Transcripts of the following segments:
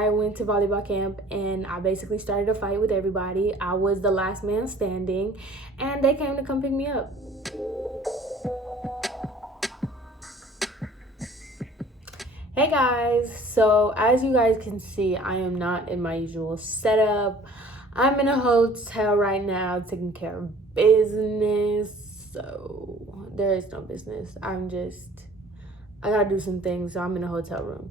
I went to volleyball camp and I basically started a fight with everybody. I was the last man standing and they came to come pick me up. Hey guys, so as you guys can see, I am not in my usual setup. I'm in a hotel right now taking care of business. So there is no business. I gotta do some things, so I'm in a hotel room.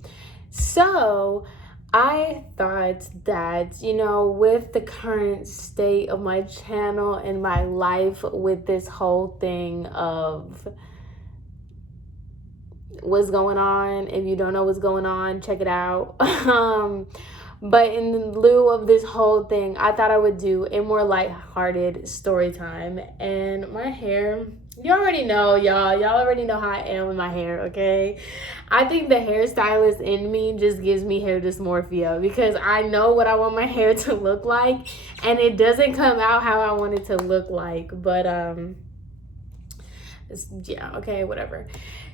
So I thought that, with the current state of my channel and my life, with this whole thing of what's going on, if you don't know what's going on, check it out. But in lieu of this whole thing, I thought I would do a more lighthearted story time. And my hair, you already know, y'all already know how I am with my hair, okay? I think the hairstylist in me just gives me hair dysmorphia because I know what I want my hair to look like and it doesn't come out how I want it to look like. But yeah, okay, whatever.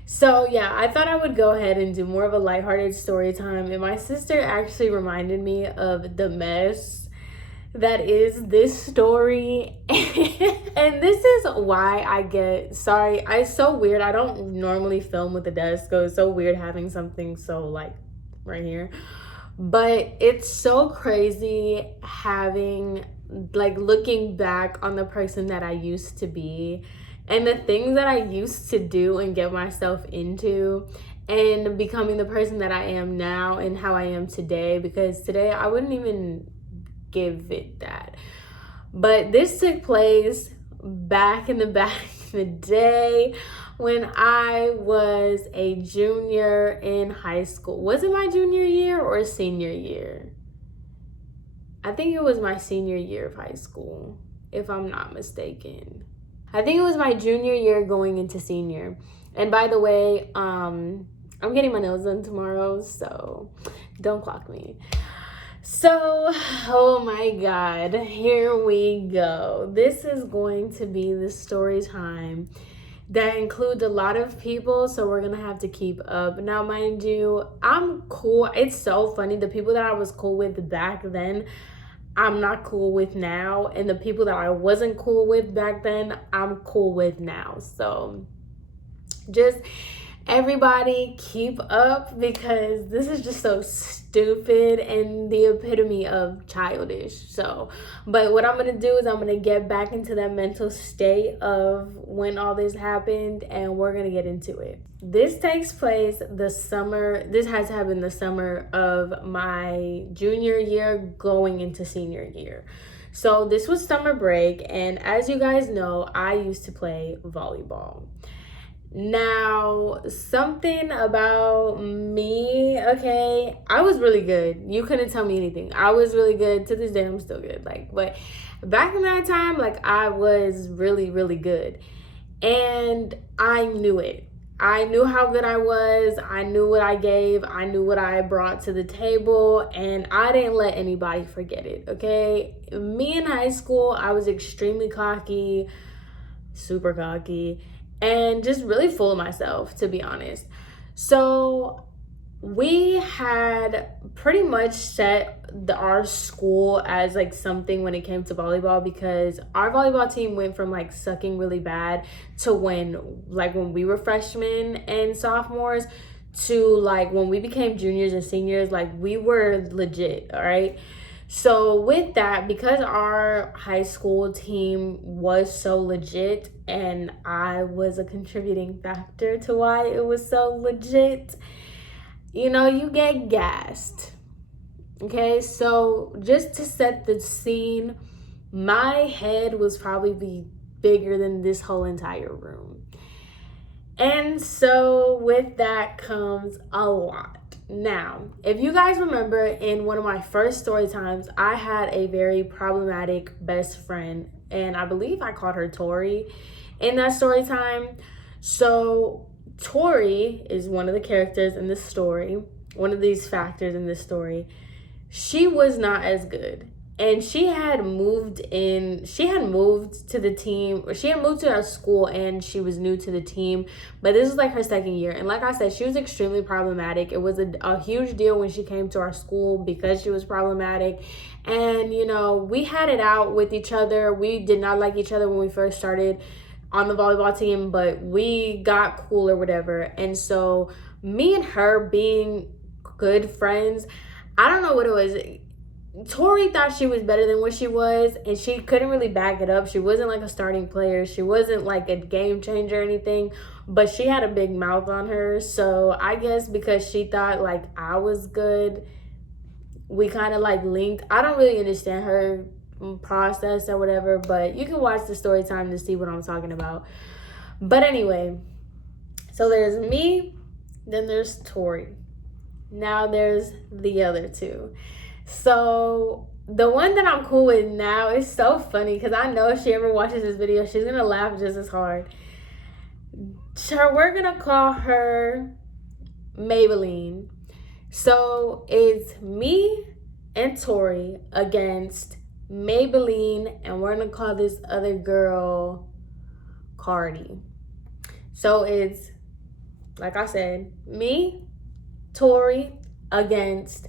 So yeah, I thought I would go ahead and do more of a lighthearted story time. And my sister actually reminded me of the mess that is this story. And this is why I get, sorry, it's so weird. I don't normally film with the desk, so it's so weird having something so like right here. But it's so crazy having, like, looking back on the person that I used to be and the things that I used to do and get myself into, and becoming the person that I am now and how I am today, because today I wouldn't even give it that. But this took place back in the day when I was a junior in high school. Was it my junior year or senior year? I think it was my senior year of high school, if I'm not mistaken. I think it was my junior year going into senior. And by the way, I'm getting my nails done tomorrow, so don't clock me. So, oh my God, here we go. This is going to be the story time that includes a lot of people, so we're gonna have to keep up. Now, mind you, I'm cool. It's so funny. The people that I was cool with back then, I'm not cool with now, and the people that I wasn't cool with back then, I'm cool with now. So just everybody keep up, because this is just so stupid and the epitome of childish. So, but what I'm gonna do is I'm gonna get back into that mental state of when all this happened, and we're gonna get into it. This takes place this has happened the summer of my junior year going into senior year. So this was summer break, and as you guys know, I used to play volleyball. Now, something about me, okay, I was really good. You couldn't tell me anything. I was really good. To this day, I'm still good. But back in that time, I was really, really good. And I knew it. I knew how good I was. I knew what I gave. I knew what I brought to the table. And I didn't let anybody forget it, okay? Me in high school, I was extremely cocky, super cocky, and just really full of myself, to be honest. So we had pretty much set our school as something when it came to volleyball, because our volleyball team went from sucking really bad to when we were freshmen and sophomores to when we became juniors and seniors, we were legit, all right? So with that, because our high school team was so legit and I was a contributing factor to why it was so legit, you get gassed. Okay, so just to set the scene, my head was probably bigger than this whole entire room. And so with that comes a lot. Now, if you guys remember, in one of my first story times, I had a very problematic best friend, and I believe I called her Tori in that story time. So Tori is one of the characters in this story, one of these factors in this story. She was not as good. and she had moved to the team, or she had moved to our school, and she was new to the team, but this was like her second year. And like I said, she was extremely problematic. It was a huge deal when she came to our school because she was problematic. And you know, we had it out with each other. We did not like each other when we first started on the volleyball team, but we got cool or whatever. And so me and her being good friends, I don't know what it was. Tori thought she was better than what she was, and she couldn't really back it up. She wasn't like a starting player. She wasn't like a game changer or anything, but she had a big mouth on her. So I guess because she thought like I was good, we kind of like linked. I don't really understand her process or whatever, but you can watch the story time to see what I'm talking about. But anyway, so there's me, then there's Tori. Now there's the other two. So the one that I'm cool with now is so funny because I know if she ever watches this video, she's gonna laugh just as hard. We're gonna call her Maybelline. So it's me and Tori against Maybelline, and we're gonna call this other girl Cardi. So it's, like I said, me, Tori against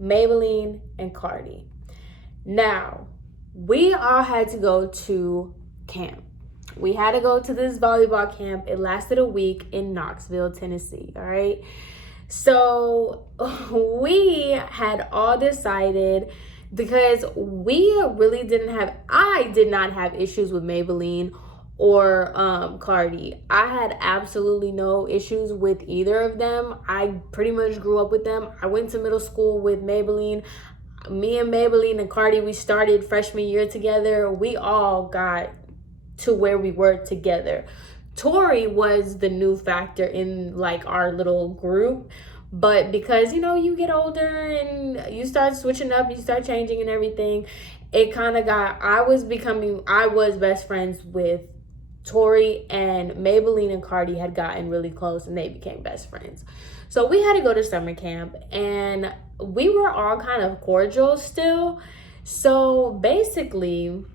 Maybelline and Cardi. Now, we all had to go to camp. We had to go to this volleyball camp. It lasted a week in Knoxville, Tennessee, all right? So we had all decided, because we really I did not have issues with Maybelline or Cardi. I had absolutely no issues with either of them. I pretty much grew up with them. I went to middle school with Maybelline. Me and Maybelline and Cardi, we started freshman year together. We all got to where we were together. Tori was the new factor in like our little group, but because, you know, you get older and you start switching up, you start changing and everything, it kind of got, I was best friends with Tori, and Maybelline and Cardi had gotten really close and they became best friends. So we had to go to summer camp, and we were all kind of cordial still. So basically,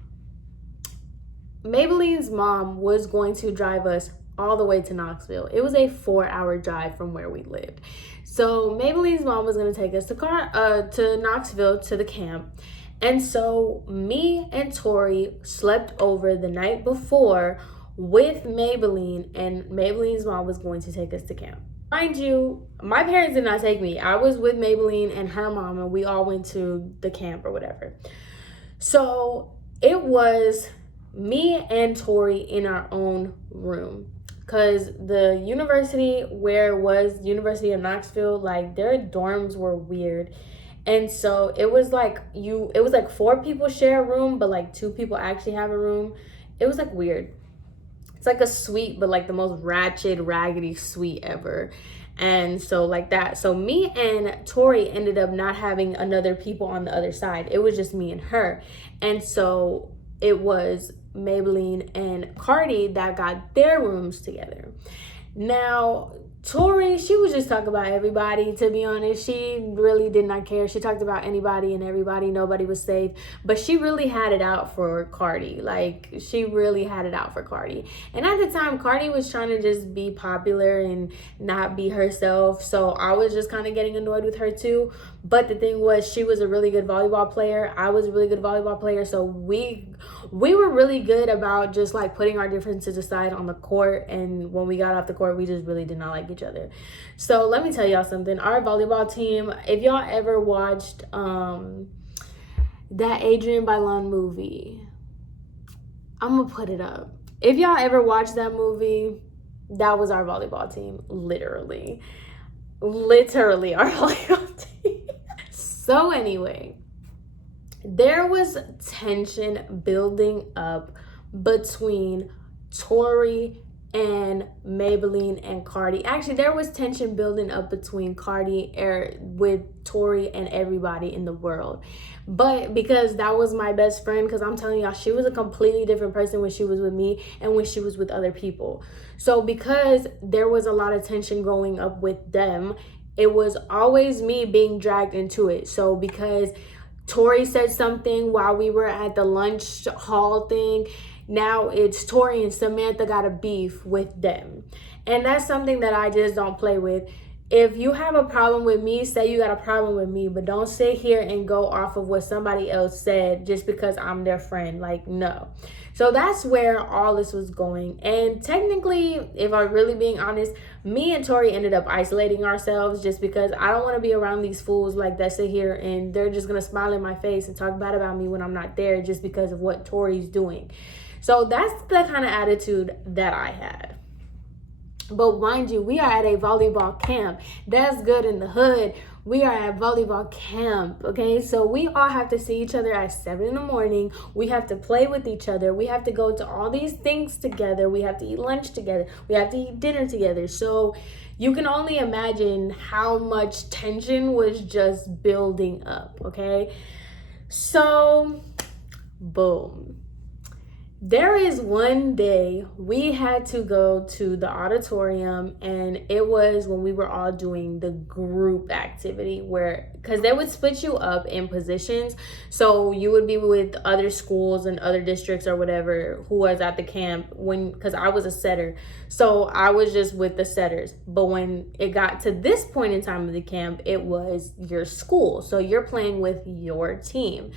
Maybelline's mom was going to drive us all the way to Knoxville. It was a 4-hour drive from where we lived. So Maybelline's mom was going to take us to Knoxville to the camp. And so me and Tori slept over the night before with Maybelline, and Maybelline's mom was going to take us to camp. Mind you, my parents did not take me. I was with Maybelline and her mom, and we all went to the camp or whatever. So it was me and Tori in our own room, because the university where it was, University of Knoxville, like their dorms were weird. And so it was like 4 people share a room, but like 2 people actually have a room. It was like weird. It's like a suite, but like the most ratchet, raggedy suite ever. And so like that. So me and Tori ended up not having another people on the other side. It was just me and her. And so it was Maybelline and Cardi that got their rooms together. Now, Tori, she was just talking about everybody, to be honest. She really did not care. She talked about anybody and everybody. Nobody was safe. But she really had it out for Cardi. Like, she really had it out for Cardi. And at the time, Cardi was trying to just be popular and not be herself. So I was just kind of getting annoyed with her too. But the thing was, she was a really good volleyball player. I was a really good volleyball player. So we were really good about just like putting our differences aside on the court. And when we got off the court, we just really did not like each other. So let me tell y'all something. Our volleyball team, if y'all ever watched that Adrian Bailon movie, I'm gonna put it up. If y'all ever watched that movie, that was our volleyball team. Literally our volleyball team. So anyway, there was tension building up between Tori and Maybelline and Cardi. Actually, there was tension building up between Cardi with Tori and everybody in the world. But because that was my best friend, because I'm telling y'all, she was a completely different person when she was with me and when she was with other people. So because there was a lot of tension growing up with them, it was always me being dragged into it. So because Tori said something while we were at the lunch hall thing. Now it's Tori and Samantha got a beef with them. And that's something that I just don't play with. If you have a problem with me, say you got a problem with me, but don't sit here and go off of what somebody else said just because I'm their friend. Like, no. So that's where all this was going. And technically, if I'm really being honest, me and Tori ended up isolating ourselves just because I don't want to be around these fools like that sit here and they're just going to smile in my face and talk bad about me when I'm not there just because of what Tori's doing. So that's the kind of attitude that I had. But mind you, we are at a volleyball camp. That's good in the hood. We are at volleyball camp, okay? So we all have to see each other at 7 in the morning. We have to play with each other. We have to go to all these things together. We have to eat lunch together. We have to eat dinner together. So you can only imagine how much tension was just building up, okay? So, boom. There is one day we had to go to the auditorium, and it was when we were all doing the group activity where, because they would split you up in positions. So you would be with other schools and other districts or whatever who was at the camp because I was a setter. So I was just with the setters. But when it got to this point in time of the camp, it was your school. So you're playing with your team.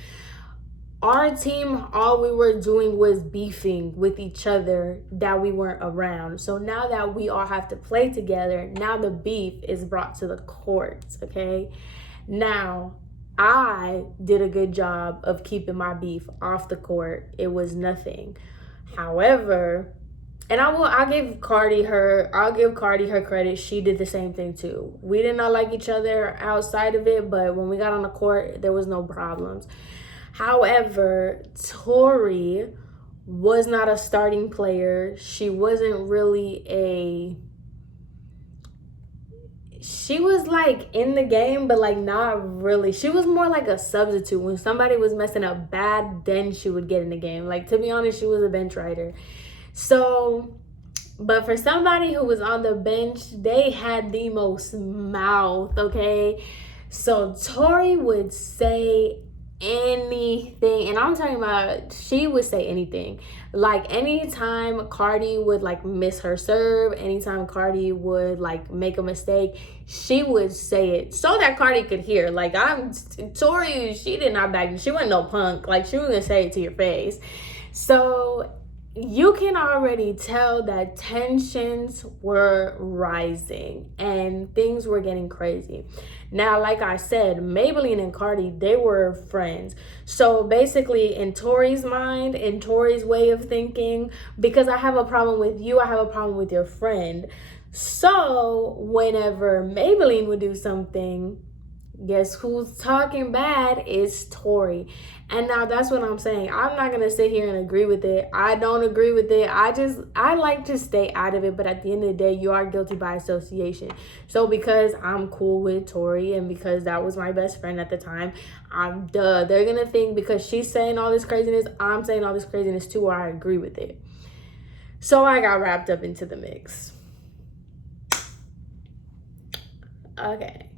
Our team, all we were doing was beefing with each other that we weren't around. So now that we all have to play together, now the beef is brought to the courts, okay? Now, I did a good job of keeping my beef off the court. It was nothing. However, and I'll give Cardi her credit. She did the same thing too. We did not like each other outside of it, but when we got on the court, there was no problems. However, Tori was not a starting player. She wasn't really she was like in the game, but like not really. She was more like a substitute. When somebody was messing up bad, then she would get in the game. Like, to be honest, she was a bench rider. So, but for somebody who was on the bench, they had the most mouth, okay? So Tori would say anything, and I'm talking about she would say anything. Like, anytime Cardi would like miss her serve, anytime Cardi would like make a mistake, she would say it so that Cardi could hear. Like, Tori, she did not back, she wasn't no punk. Like, she was gonna say it to your face. So you can already tell that tensions were rising and things were getting crazy. Now, like I said, Maybelline and Cardi, they were friends. So basically, in Tori's mind, in Tori's way of thinking, because I have a problem with you, I have a problem with your friend. So whenever Maybelline would do something, guess who's talking bad is Tori. And now that's what I'm saying. I'm not gonna sit here and agree with it. I don't agree with it. I like to stay out of it, but at the end of the day, you are guilty by association. So because I'm cool with Tori and because that was my best friend at the time, they're gonna think because she's saying all this craziness, I'm saying all this craziness too, or I agree with it. So I got wrapped up into the mix. Okay.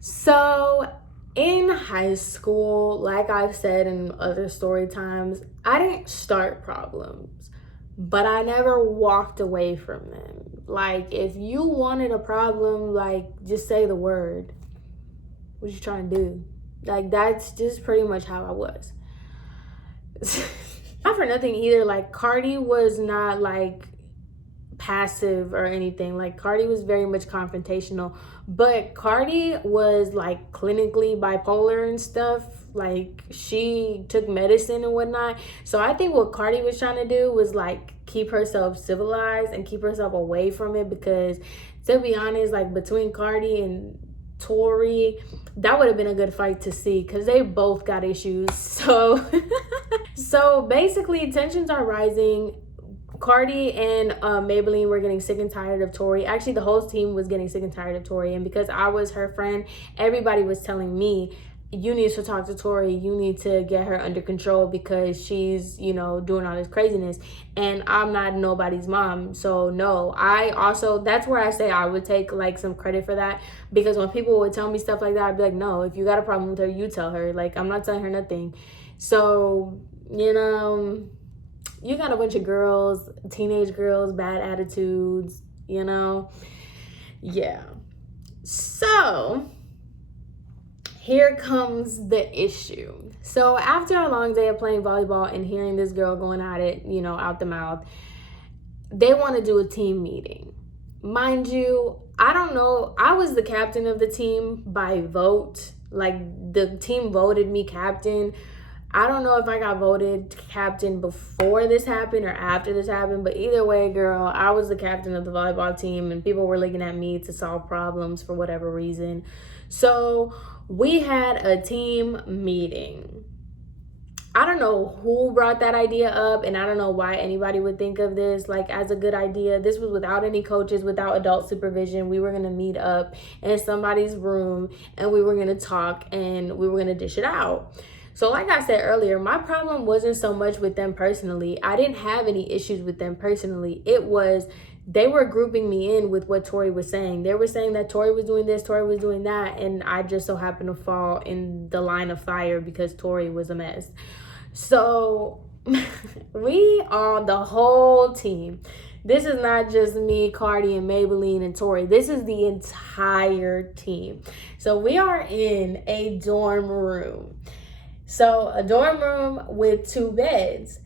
So in high school, like I've said in other story times, I didn't start problems, but I never walked away from them. Like, if you wanted a problem, like, just say the word. What you trying to do? Like, that's just pretty much how I was. Not for nothing either, like, Cardi was not like passive or anything. Like, Cardi was very much confrontational, but Cardi was like clinically bipolar and stuff. Like, she took medicine and whatnot. So I think what Cardi was trying to do was like keep herself civilized and keep herself away from it, because to be honest, like, between Cardi and Tori, that would have been a good fight to see, because they both got issues. So so basically, tensions are rising. Cardi and Maybelline were getting sick and tired of Tori. Actually, the whole team was getting sick and tired of Tori. And because I was her friend, everybody was telling me, you need to talk to Tori. You need to get her under control because she's, doing all this craziness. And I'm not nobody's mom. So no, I also, that's where I say I would take like some credit for that. Because when people would tell me stuff like that, I'd be like, no, if you got a problem with her, you tell her. Like, I'm not telling her nothing. So, you got a bunch of girls, teenage girls, bad attitudes, Yeah. So here comes the issue. So after a long day of playing volleyball and hearing this girl going at it, out the mouth, they want to do a team meeting. Mind you, I don't know. I was the captain of the team by vote. Like, the team voted me captain. I don't know if I got voted captain before this happened or after this happened, but either way, girl, I was the captain of the volleyball team and people were looking at me to solve problems for whatever reason. So we had a team meeting. I don't know who brought that idea up, and I don't know why anybody would think of this like as a good idea. This was without any coaches, without adult supervision. We were going to meet up in somebody's room and we were going to talk and we were going to dish it out. So like I said earlier, my problem wasn't so much with them personally. I didn't have any issues with them personally. It was they were grouping me in with what Tori was saying. They were saying that Tori was doing this, Tori was doing that, and I just so happened to fall in the line of fire because Tori was a mess. So the whole team, this is not just me, Cardi, and Maybelline, and Tori. This is the entire team. So we are in a dorm room. So a dorm room with 2 beds.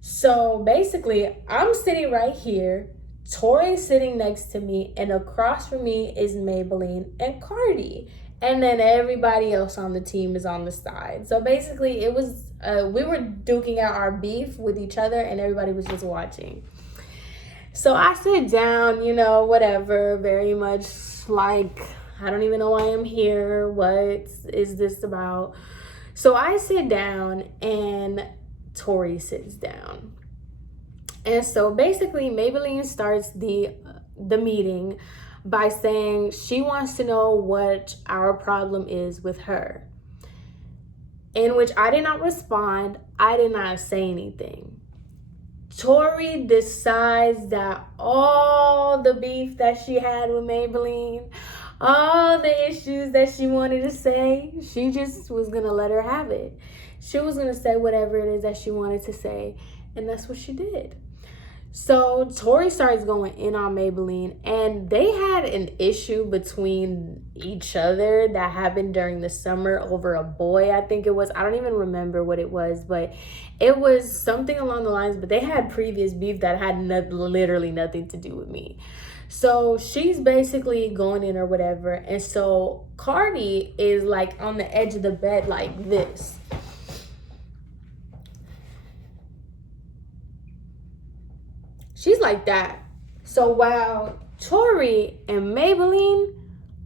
So basically, I'm sitting right here. Tori's sitting next to me, and across from me is Maybelline and Cardi. And then everybody else on the team is on the side. So basically, it was we were duking out our beef with each other, and everybody was just watching. So I sit down, whatever, very much like, I don't even know why I'm here. What is this about? So I sit down and Tori sits down. And so basically Maybelline starts the meeting by saying she wants to know what our problem is with her. In which I did not respond. I did not say anything. Tori decides that all the beef that she had with Maybelline, all the issues that she wanted to say, she just was going to let her have it. She was going to say whatever it is that she wanted to say, and that's what she did. So Tori starts going in on Maybelline, and they had an issue between each other that happened during the summer over a boy, I think it was. I don't even remember what it was, but it was something along the lines, but they had previous beef that had literally nothing to do with me. So she's basically going in or whatever, and so Cardi is like on the edge of the bed like this. She's like that. So while Tori and Maybelline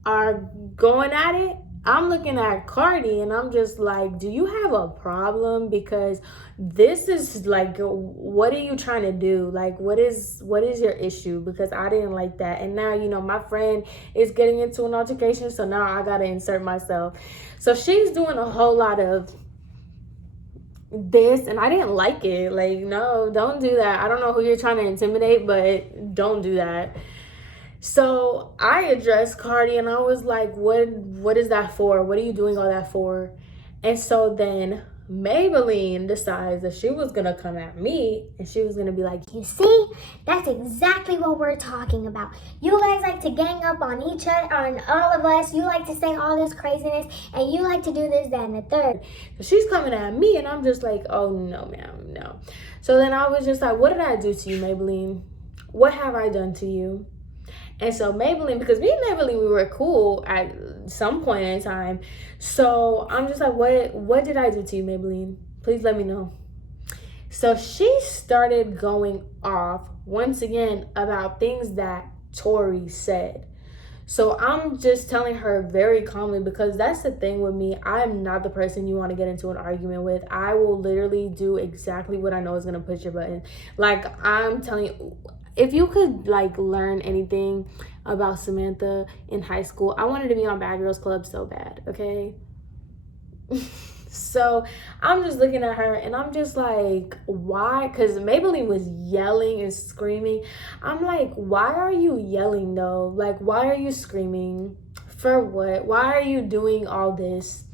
are going at it, I'm looking at Cardi and I'm just like, do you have a problem? Because this is like, what are you trying to do? Like, what is your issue? Because I didn't like that. And now, my friend is getting into an altercation. So now I got to insert myself. So she's doing a whole lot of this, and I didn't like it. Like, no, don't do that. I don't know who you're trying to intimidate, but don't do that. So I addressed Cardi and I was like, what is that for? What are you doing all that for? And so then Maybelline decides that she was gonna come at me and she was gonna be like, you see, that's exactly what we're talking about. You guys like to gang up on each other, on all of us. You like to say all this craziness, and you like to do this, that, and the third. So she's coming at me and I'm just like, oh no, ma'am, no. So then I was just like, what did I do to you, Maybelline? What have I done to you? And so Maybelline, because me and Maybelline, we were cool at some point in time. So I'm just like, what did I do to you, Maybelline? Please let me know. So she started going off once again about things that Tori said. So I'm just telling her very calmly, because that's the thing with me. I'm not the person you want to get into an argument with. I will literally do exactly what I know is going to push your button. Like, I'm telling you, if you could like learn anything about Samantha in high school, I wanted to be on Bad Girls Club so bad, okay? So I'm just looking at her and I'm just like, why? Because Maybelline was yelling and screaming. I'm like, why are you yelling though? Like, why are you screaming? For what? Why are you doing all this?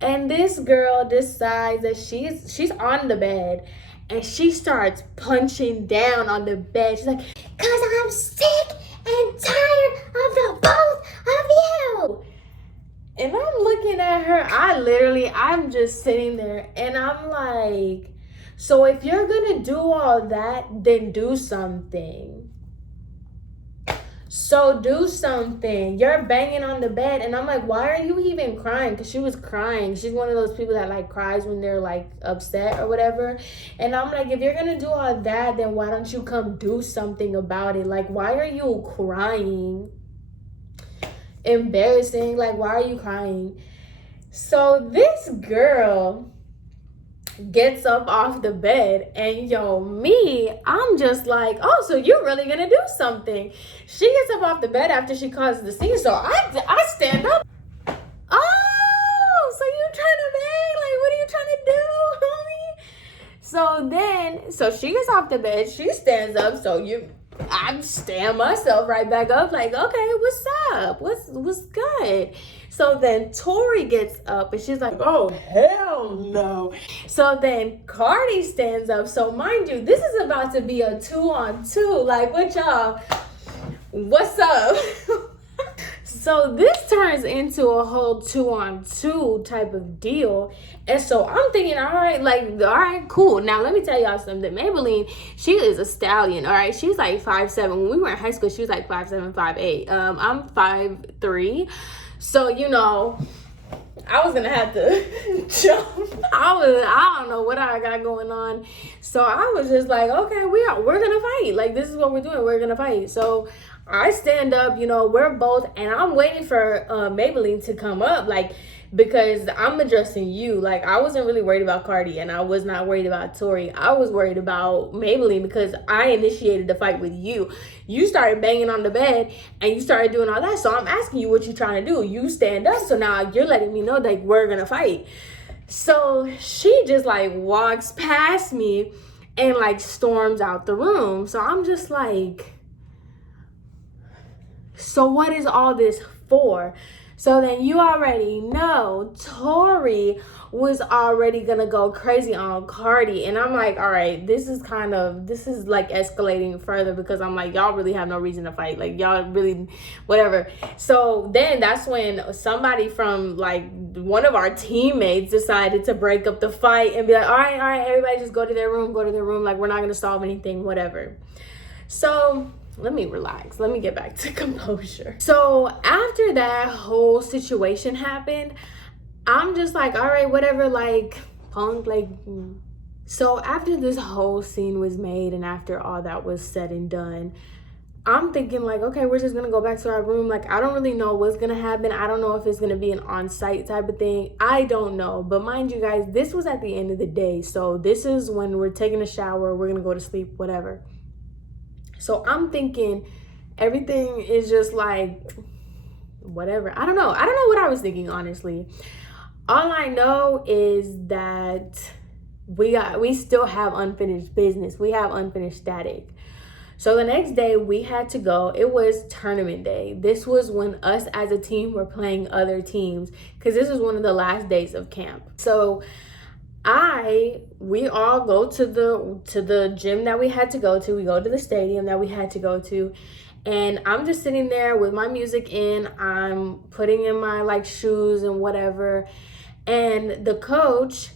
And this girl decides that she's on the bed and she starts punching down on the bed. She's like, "'Cause I'm sick and tired of the both of you." and I'm looking at her. I'm just sitting there and I'm like, so if you're gonna do all that, then do something. So do something. You're banging on the bed. And I'm like, why are you even crying? Because she was crying. She's one of those people that like cries when they're like upset or whatever. And I'm like, if you're going to do all that, then why don't you come do something about it? Like, why are you crying? Embarrassing. Like, why are you crying? So this girl gets up off the bed and I'm just like, oh, so you're really gonna do something. She gets up off the bed after she causes the scene, so I stand up. Oh, so you trying to bang? Like, what are you trying to do, homie? So she gets off the bed, she stands up, I stand myself right back up, like, okay, what's up? What's good? So then Tori gets up and she's like, oh, hell no. So then Cardi stands up. So mind you, this is about to be a 2-on-2. Like, what y'all? What's up? So this turns into a whole 2-on-2 type of deal. And so I'm thinking, all right, cool. Now let me tell y'all something. Maybelline, she is a stallion, all right? She's like 5'7". When we were in high school, she was like 5'7", 5'8". I'm 5'3". So, I was gonna have to jump. I don't know what I got going on. So I was just like, okay, we're gonna fight. Like, this is what we're doing. We're gonna fight. So I stand up, we're both, and I'm waiting for Maybelline to come up, like, because I'm addressing you. Like, I wasn't really worried about Cardi, and I was not worried about Tori. I was worried about Maybelline because I initiated the fight with you. You started banging on the bed, and you started doing all that. So I'm asking you what you're trying to do. You stand up, so now you're letting me know that we're gonna fight. So she just like walks past me and like storms out the room. So I'm just like, so what is all this for? So then you already know Tori was already gonna go crazy on Cardi. And I'm like, all right, this is like escalating further because I'm like, y'all really have no reason to fight. Like, y'all really, whatever. So then that's when somebody from like one of our teammates decided to break up the fight and be like, all right, everybody just go to their room. Like, we're not gonna solve anything, whatever. So let me relax. Let me get back to composure. So after that whole situation happened, I'm just like, all right, whatever, like, punk, like. So after this whole scene was made and after all that was said and done, I'm thinking like, okay, we're just gonna go back to our room. Like, I don't really know what's gonna happen. I don't know if it's gonna be an on-site type of thing. I don't know. But mind you guys, this was at the end of the day. So this is when we're taking a shower, we're gonna go to sleep, whatever. So I'm thinking everything is just like, whatever. I don't know what I was thinking, honestly. All I know is that we still have unfinished business. We have unfinished static. So the next day we had to go. It was tournament day. This was when us as a team were playing other teams because this was one of the last days of camp. So we all go to the gym that we had to go to. We go to the stadium that we had to go to. And I'm just sitting there with my music in. I'm putting in my like shoes and whatever. And the coach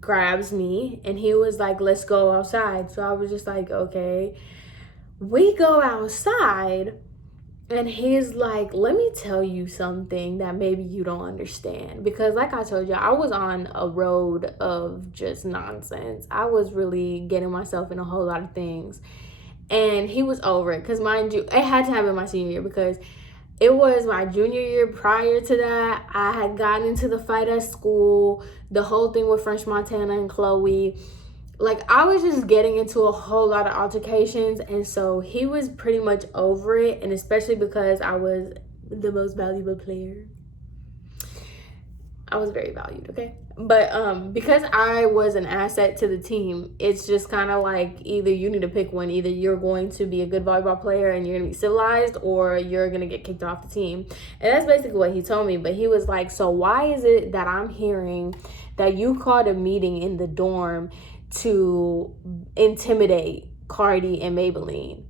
grabs me and he was like, let's go outside. So I was just like, okay. We go outside and he's like, let me tell you something that maybe you don't understand. Because like I told you, I was on a road of just nonsense. I was really getting myself in a whole lot of things. And he was over it. Because mind you, it had to happen my senior year. Because it was my junior year. Prior to that, I had gotten into the fight at school. The whole thing with French Montana and Chloe. Like, I was just getting into a whole lot of altercations, and so he was pretty much over it, and especially because I was the most valuable player. I was very valued, okay? But because I was an asset to the team, it's just kind of like either you need to pick one. Either you're going to be a good volleyball player and you're going to be civilized, or you're going to get kicked off the team. And that's basically what he told me. But he was like, so why is it that I'm hearing that you called a meeting in the dorm to intimidate Cardi and Maybelline?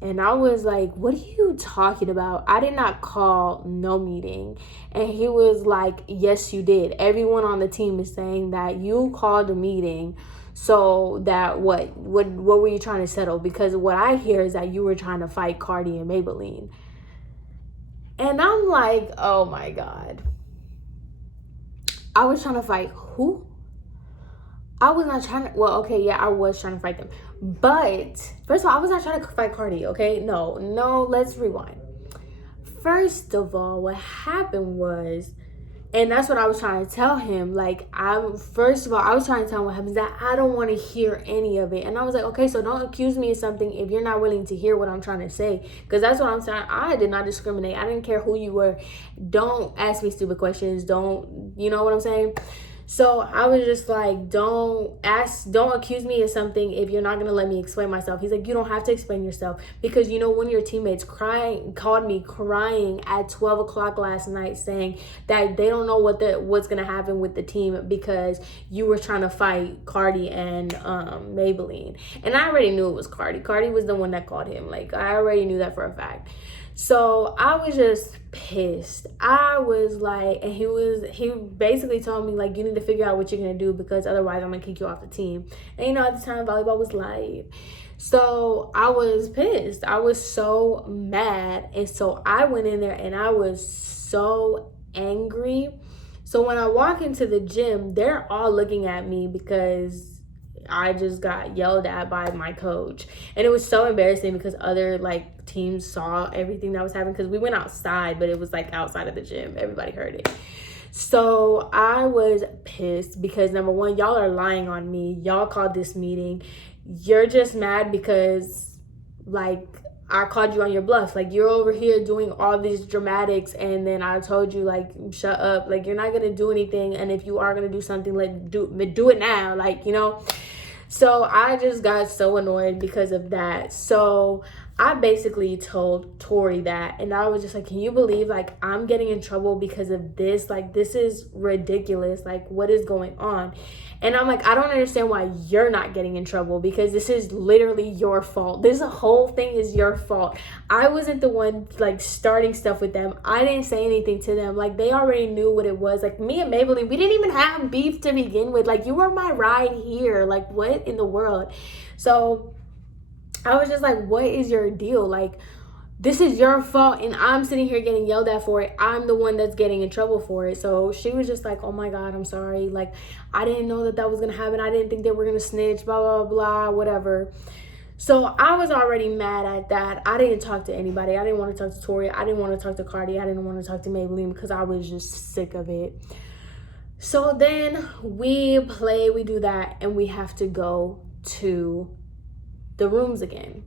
And I was like, what are you talking about? I did not call no meeting. And he was like, yes, you did. Everyone on the team is saying that you called a meeting. So that what were you trying to settle? Because what I hear is that you were trying to fight Cardi and Maybelline. And I'm like, oh my God. I was trying to fight who? I was not trying to, well, okay, yeah, I was trying to fight them. But, first of all, I was not trying to fight Cardi, okay? No, let's rewind. First of all, what happened was, and that's what I was trying to tell him, like, I was trying to tell him what happens, that I don't want to hear any of it. And I was like, okay, so don't accuse me of something if you're not willing to hear what I'm trying to say. Because that's what I'm saying. I did not discriminate. I didn't care who you were. Don't ask me stupid questions. Don't, you know what I'm saying? So I was just like, don't accuse me of something if you're not going to let me explain myself. He's like, you don't have to explain yourself, because one of your teammates called me crying at 12 o'clock last night saying that they don't know what's going to happen with the team because you were trying to fight Cardi and Maybelline. And I already knew it was Cardi. Cardi was the one that called him. Like, I already knew that for a fact. So I was just pissed. I was like, and he basically told me, like, you need to figure out what you're going to do, because otherwise I'm going to kick you off the team. And at the time, volleyball was live. So I was pissed. I was so mad. And so I went in there and I was so angry. So when I walk into the gym, they're all looking at me because I just got yelled at by my coach. And it was so embarrassing because other teams saw everything that was happening, because we went outside, but it was outside of the gym. Everybody heard it. So I was pissed because, number one, y'all are lying on me. Y'all called this meeting. You're just mad because I called you on your bluff. You're over here doing all these dramatics, and then I told you, shut up. You're not going to do anything. And if you are going to do something, do it now. So I just got so annoyed because of that. So I basically told Tori that, and I was just like, can you believe I'm getting in trouble because of this? This is ridiculous. What is going on? And I'm like, I don't understand why you're not getting in trouble, because this is literally your fault. This whole thing is your fault. I wasn't the one starting stuff with them. I didn't say anything to them. They already knew what it was. Me and Maybelline, we didn't even have beef to begin with. You were my ride here. What in the world? So I was just like, what is your deal? This is your fault, and I'm sitting here getting yelled at for it. I'm the one that's getting in trouble for it. So she was just like, oh my God, I'm sorry. I didn't know that was going to happen. I didn't think they were going to snitch, blah, blah, blah, whatever. So I was already mad at that. I didn't talk to anybody. I didn't want to talk to Tori. I didn't want to talk to Cardi. I didn't want to talk to Maybelline, because I was just sick of it. So then we do that, and we have to go to the rooms again.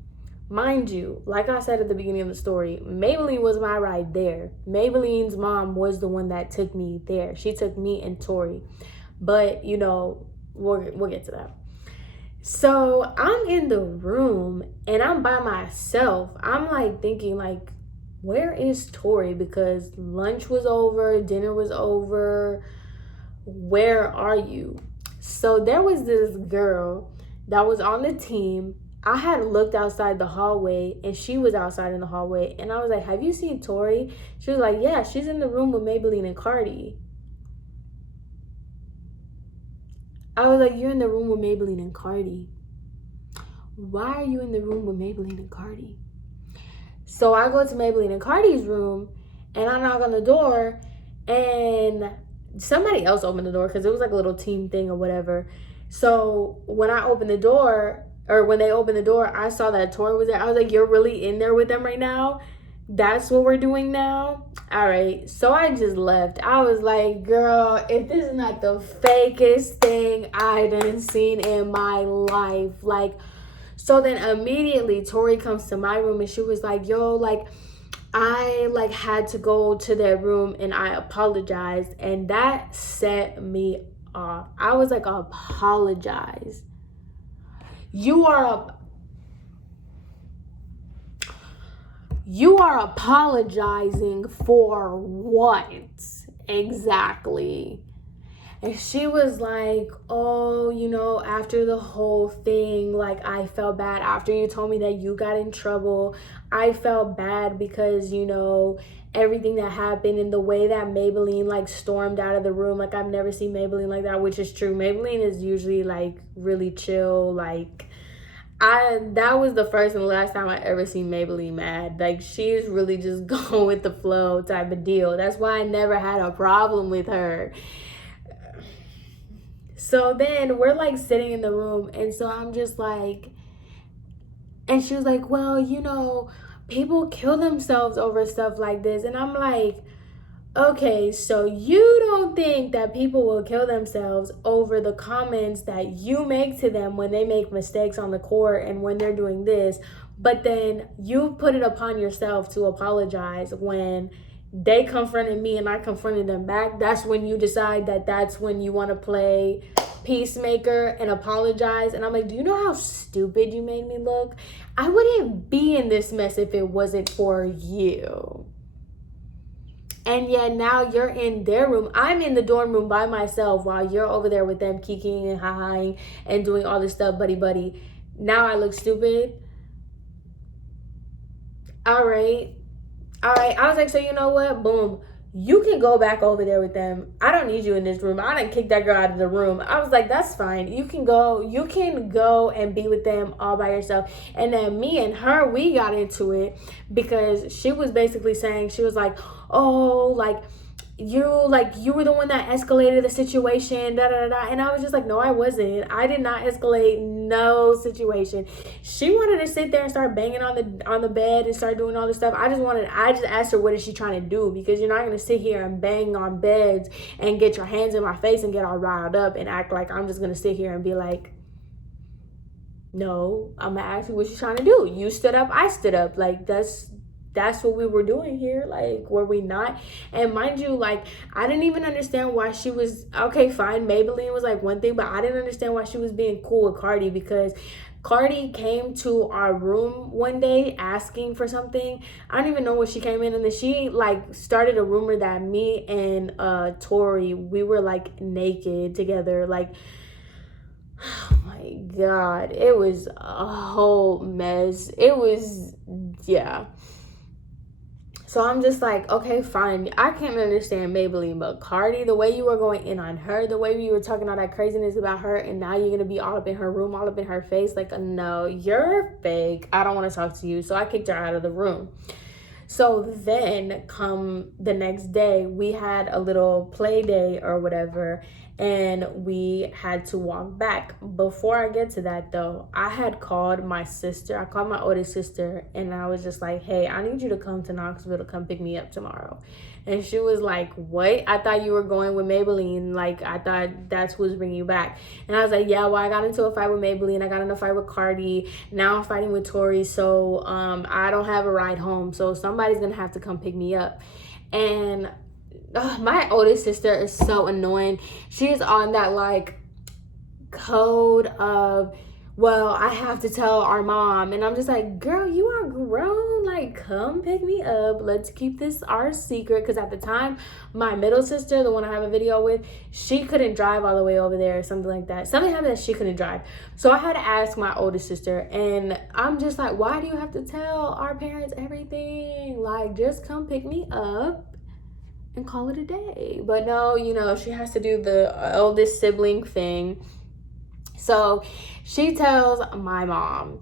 Mind you, like I said at the beginning of the story, Maybelline was my ride there. Maybelline's mom was the one that took me there. She took me and Tori. But, we'll get to that. So I'm in the room and I'm by myself. I'm thinking where is Tori? Because lunch was over, dinner was over. Where are you? So there was this girl that was on the team. I had looked outside the hallway, and she was outside in the hallway, and I was like, have you seen Tori? She was like, yeah, she's in the room with Maybelline and Cardi. I was like, you're in the room with Maybelline and Cardi. Why are you in the room with Maybelline and Cardi? So I go to Maybelline and Cardi's room, and I knock on the door, and somebody else opened the door, because it was a little team thing or whatever. So when I opened the door, or when they opened the door, I saw that Tori was there. I was like, you're really in there with them right now? That's what we're doing now? All right. So I just left. I was like, girl, if this is not the fakest thing I done seen in my life. So then immediately Tori comes to my room, and she was like, yo, I like had to go to their room and I apologized, and that set me off. I was like, apologize. You are apologizing for what exactly? And she was like, oh, after the whole thing, like, I felt bad after you told me that you got in trouble. I felt bad because, everything that happened and the way that Maybelline, like, stormed out of the room. Like, I've never seen Maybelline like that, which is true. Maybelline is usually, like, really chill. Like, that was the first and last time I ever seen Maybelline mad. Like, she's really just going with the flow type of deal. That's why I never had a problem with her. So then we're like sitting in the room, and so I'm just like, and she was like, well, people kill themselves over stuff like this. And I'm like, okay, so you don't think that people will kill themselves over the comments that you make to them when they make mistakes on the court and when they're doing this, but then you put it upon yourself to apologize when they confronted me and I confronted them back. That's when you decide that that's when you want to play peacemaker and apologize. And I'm like, do you know how stupid you made me look? I wouldn't be in this mess if it wasn't for you. And yet now you're in their room. I'm in the dorm room by myself while you're over there with them kikiing and ha-haing and doing all this stuff, buddy. Now I look stupid. All right. I was like, so you know what? Boom. You can go back over there with them. I don't need you in this room. I didn't kick that girl out of the room. I was like, that's fine. You can go and be with them all by yourself. And then me and her, we got into it because she was basically saying, she was like, oh, like you were the one that escalated the situation, da da da. And I was just like, no, I wasn't. I did not escalate no situation. She wanted to sit there and start banging on the bed and start doing all this stuff. I just asked her, what is she trying to do? Because you're not gonna sit here and bang on beds and get your hands in my face and get all riled up and act like I'm just gonna sit here and be like, no, I'm gonna ask you what you're trying to do. You stood up, I stood up. Like, that's what we were doing here. Like, were we not? And mind you, like, I didn't even understand why she was, okay, fine, Maybelline was like one thing, but I didn't understand why she was being cool with Cardi, because Cardi came to our room one day asking for something. I don't even know what she came in, and then she like started a rumor that me and Tori, we were like naked together. Like, oh my God, it was a whole mess. It was, yeah. So I'm just like, okay, fine. I can't understand Maybelline, but Cardi, the way you were going in on her, the way you were talking all that craziness about her, and now you're going to be all up in her room, all up in her face. Like, no, you're fake. I don't want to talk to you. So I kicked her out of the room. So then come the next day, we had a little play day or whatever, and we had to walk back. Before I get to that though, I had called my sister. I called my oldest sister, and I was just like, hey, I need you to come to Knoxville to come pick me up tomorrow. And she was like, what? I thought you were going with Maybelline. Like, I thought that's who's bringing you back. And I was like, yeah, well, I got into a fight with Maybelline. I got into a fight with Cardi. Now I'm fighting with Tori. So I don't have a ride home. So somebody's going to have to come pick me up. And my oldest sister is so annoying. She's on that, like, code of, well, I have to tell our mom. And I'm just like, girl, you are grown. Like, come pick me up. Let's keep this our secret. Because at the time, my middle sister, the one I have a video with, she couldn't drive all the way over there or something like that. Something happened that she couldn't drive. So I had to ask my oldest sister. And I'm just like, why do you have to tell our parents everything? Like, just come pick me up and call it a day. But no, she has to do the eldest sibling thing. So she tells my mom.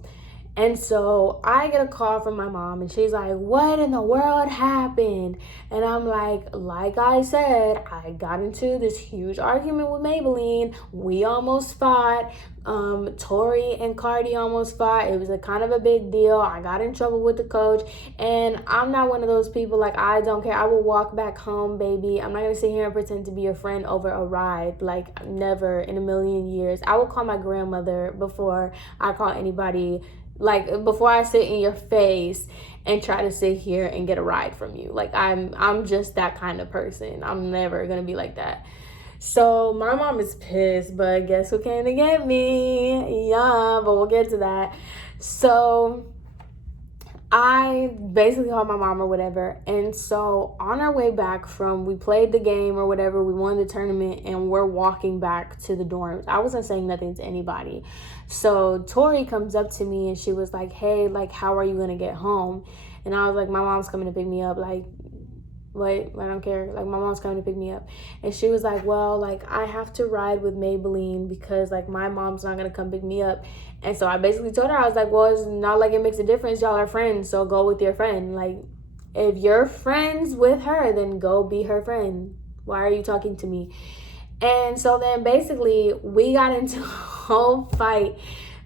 And so I get a call from my mom, and she's like, what in the world happened? And I'm like I said, I got into this huge argument with Maybelline. We almost fought. Tori and Cardi almost fought. It was a kind of a big deal. I got in trouble with the coach, and I'm not one of those people, like, I don't care. I will walk back home, baby. I'm not gonna sit here and pretend to be a friend over a ride. Like, never in a million years. I will call my grandmother before I call anybody Like, before I sit in your face and try to sit here and get a ride from you. Like, I'm just that kind of person. I'm never gonna be like that. So my mom is pissed, but guess who came to get me? Yeah, but we'll get to that. So I basically called my mom or whatever. And so on our way back from, we played the game or whatever, we won the tournament, and we're walking back to the dorms. I wasn't saying nothing to anybody. So Tori comes up to me and she was like, hey, like, how are you going to get home? And I was like, my mom's coming to pick me up. Like, wait, I don't care. Like, my mom's coming to pick me up. And she was like, well, like, I have to ride with Maybelline because, like, my mom's not going to come pick me up. And so I basically told her, I was like, well, it's not like it makes a difference. Y'all are friends, so go with your friend. Like, if you're friends with her, then go be her friend. Why are you talking to me? And so then basically we got into a whole fight.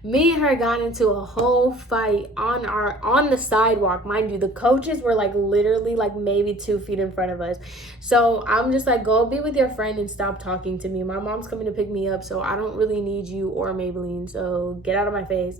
Me and her got into a whole fight on the sidewalk. Mind you, the coaches were like literally like maybe 2 feet in front of us. So I'm just like, go be with your friend and stop talking to me. My mom's coming to pick me up, so I don't really need you or Maybelline, so get out of my face.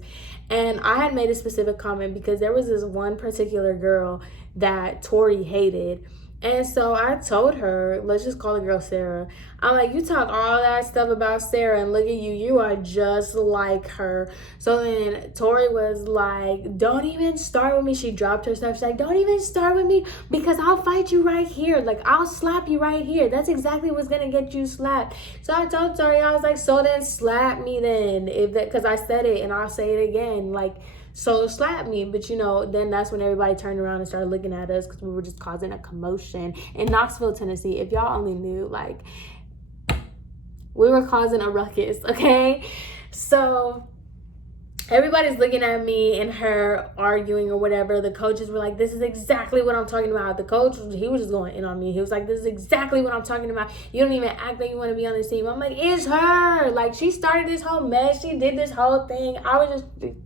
And I had made a specific comment because there was this one particular girl that Tori hated. And so I told her, let's just call the girl Sarah. I'm like, you talk all that stuff about Sarah and look at you. You are just like her. So then Tori was like, don't even start with me. She dropped her stuff. She's like, don't even start with me because I'll fight you right here. Like, I'll slap you right here. That's exactly what's going to get you slapped. So I told Tori, I was like, so then slap me then. Because I said it and I'll say it again. Like, so slap me. But you know, then that's when everybody turned around and started looking at us because we were just causing a commotion in Knoxville, Tennessee. If y'all only knew, like, we were causing a ruckus, okay? So everybody's looking at me and her arguing or whatever. The coaches were like, this is exactly what I'm talking about. The coach, he was just going in on me. He was like, this is exactly what I'm talking about. You don't even act like you want to be on this team. I'm like, it's her. Like, she started this whole mess. She did this whole thing. I was just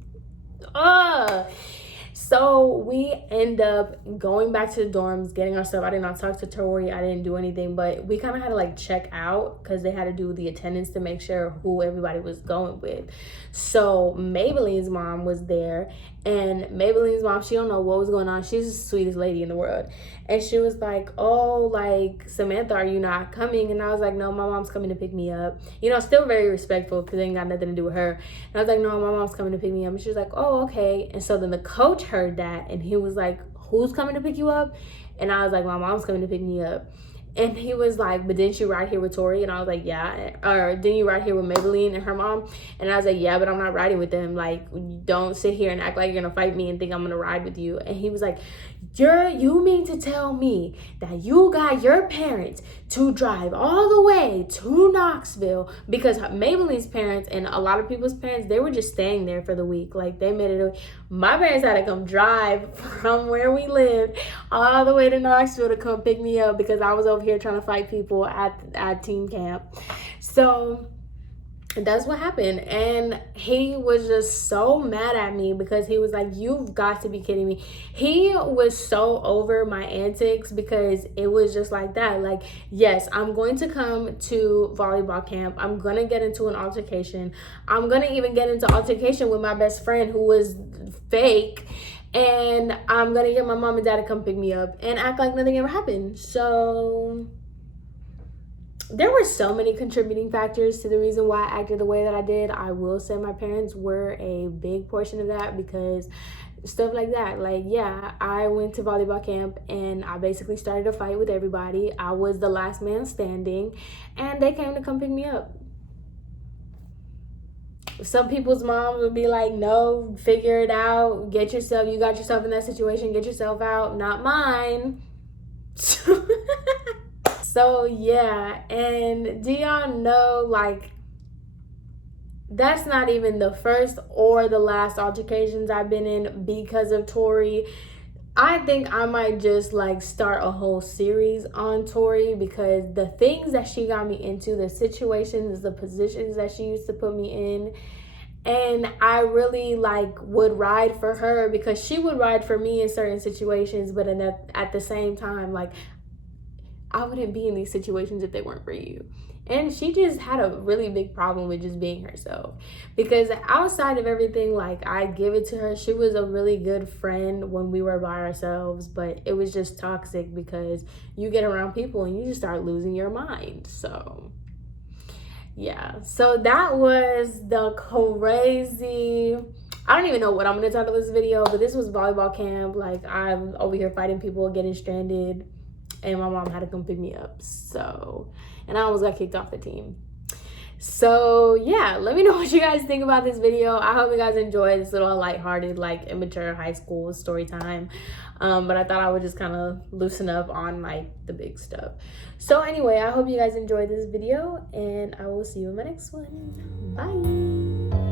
So we end up going back to the dorms, getting our stuff. I did not talk to Tori. I didn't do anything, but we kind of had to like check out because they had to do the attendance to make sure who everybody was going with. So Maybelline's mom was there, and Maybelline's mom, she don't know what was going on. She's the sweetest lady in the world. And she was like, oh, like, Samantha, are you not coming? And I was like, no, my mom's coming to pick me up. You know, still very respectful because it ain't got nothing to do with her. And I was like, no, my mom's coming to pick me up. And she was like, oh, okay. And so then the coach heard that, and he was like, who's coming to pick you up? And I was like, my mom's coming to pick me up. And he was like, but didn't you ride here with Tori? And I was like, yeah. Or didn't you ride here with Maybelline and her mom? And I was like, yeah, but I'm not riding with them. Like, don't sit here and act like you're gonna fight me and think I'm gonna ride with you. And he was like, you mean to tell me that you got your parents to drive all the way to Knoxville? Because Maybelline's parents and a lot of people's parents, they were just staying there for the week. Like, they made it. My parents had to come drive from where we lived all the way to Knoxville to come pick me up because I was over here trying to fight people at team camp. So that's what happened. And he was just so mad at me because he was like, you've got to be kidding me. He was so over my antics because it was just like that. Like, yes, I'm going to come to volleyball camp. I'm going to get into an altercation. I'm going to even get into altercation with my best friend who was fake. And I'm going to get my mom and dad to come pick me up and act like nothing ever happened. So there were so many contributing factors to the reason why I acted the way that I did. I will say my parents were a big portion of that because stuff like that. Like, yeah, I went to volleyball camp and I basically started a fight with everybody. I was the last man standing and they came to come pick me up. Some people's moms would be like, no, figure it out. You got yourself in that situation, get yourself out. Not mine. So yeah, and do y'all know, like, that's not even the first or the last altercations I've been in because of Tori. I think I might just like start a whole series on Tori because the things that she got me into, the situations, the positions that she used to put me in, and I really like would ride for her because she would ride for me in certain situations, but at the same time, like, I wouldn't be in these situations if they weren't for you. And she just had a really big problem with just being herself, because outside of everything, like, I give it to her, she was a really good friend when we were by ourselves, but it was just toxic because you get around people and you just start losing your mind. So yeah, so that was the crazy, I don't even know what I'm gonna title this video, but this was volleyball camp. Like, I'm over here fighting people, getting stranded, and my mom had to come pick me up. So, and I almost got kicked off the team. So yeah, let me know what you guys think about this video. I hope you guys enjoyed this little lighthearted, like, immature high school story time. But I thought I would just kind of loosen up on, like, the big stuff. So anyway, I hope you guys enjoyed this video, and I will see you in my next one. Bye.